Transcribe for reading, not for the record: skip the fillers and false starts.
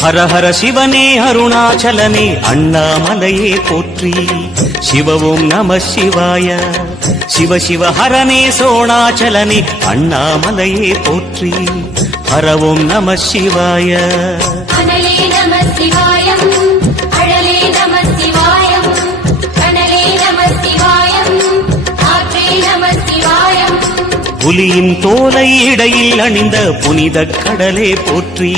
ஹர ஹர சிவனே அருணாச்சலனே அண்ணாமலையே போற்றி. சிவவும் நம சிவாய. சிவ சிவ ஹரனே சோணாச்சலனே அண்ணாமலையே போற்றி. ஹரவும் நம சிவாய. அனலே நம சிவாயம், அழலே நம சிவாயம், கனலே நம சிவாயம், ஆற்றே நம சிவாயம். புலியின் தோலை இடையில் அணிந்த புனித கடலே போற்றி.